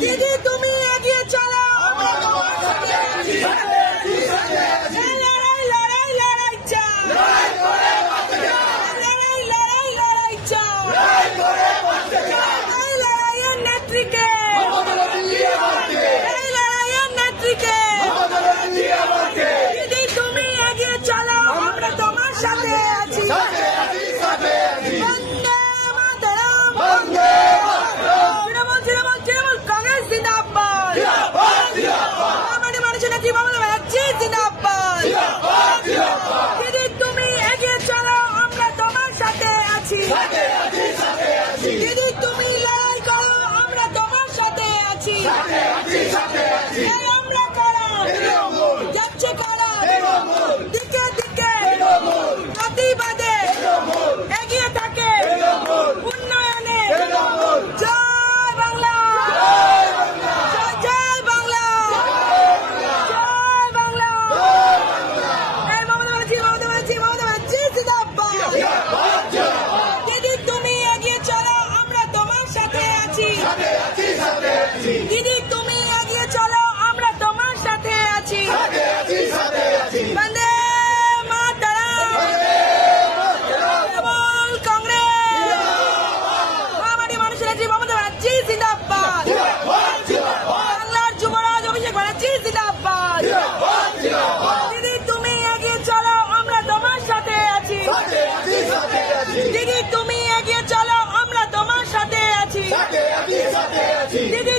দিদি তুমি এগিয়ে চলো, লড়াই লড়াই লড়াই চাই, লড়াই লড়াই লড়াই চাই, এই লড়াইয়ের নেত্রীকে, এই লড়াইয়ের নেত্রীকে। দিদি তুমি এগিয়ে চলো, আমরা তোমার সাথে আছি। বন্দে মাতরম, তৃণমূল তৃণমূল তৃণমূল কংগ্রেস জিন্দাবাদ, আমাদের মানুষের নেত্রী মমতা ব্যানার্জি জিন্দাবাদ। দিদি তুমি এগিয়ে চলো, আমরা তোমার সাথে আছি। দিদি তুমি লড়াই করো, আমরা তোমার সাথে আছি। এই আমরা কারা, যাচ্ছে কারা, দিকে দিকে প্রতিবাদে এগিয়ে থাকে উন্নয়নে। জয় বাংলা, জয় জয় বাংলা, জয় বাংলা। এই মমতা ব্যানার্জি মমতা ব্যানার্জি মমতা ব্যানার্জি জিন্দাবাদ। দিদি তুমি এগিয়ে চলো, আমরা তোমার সাথে আছি। দিদি তুমি এগিয়ে চলো, আমরা তোমার সাথে আছি। বন্দে মাতরম, তৃণমূল কংগ্রেস, আমাদের মানুষের নেত্রী মমতা ব্যানার্জি জিন্দাবাদ। বাংলার যুবরাজ অভিষেক ব্যানার্জি জিন্দাবাদ। দিদি তুমি এগিয়ে চলো, আমরা তোমার সাথে আছি। দিদি তুমি এগিয়ে চলো, আমরা তোমার সাথে আছি। দিদি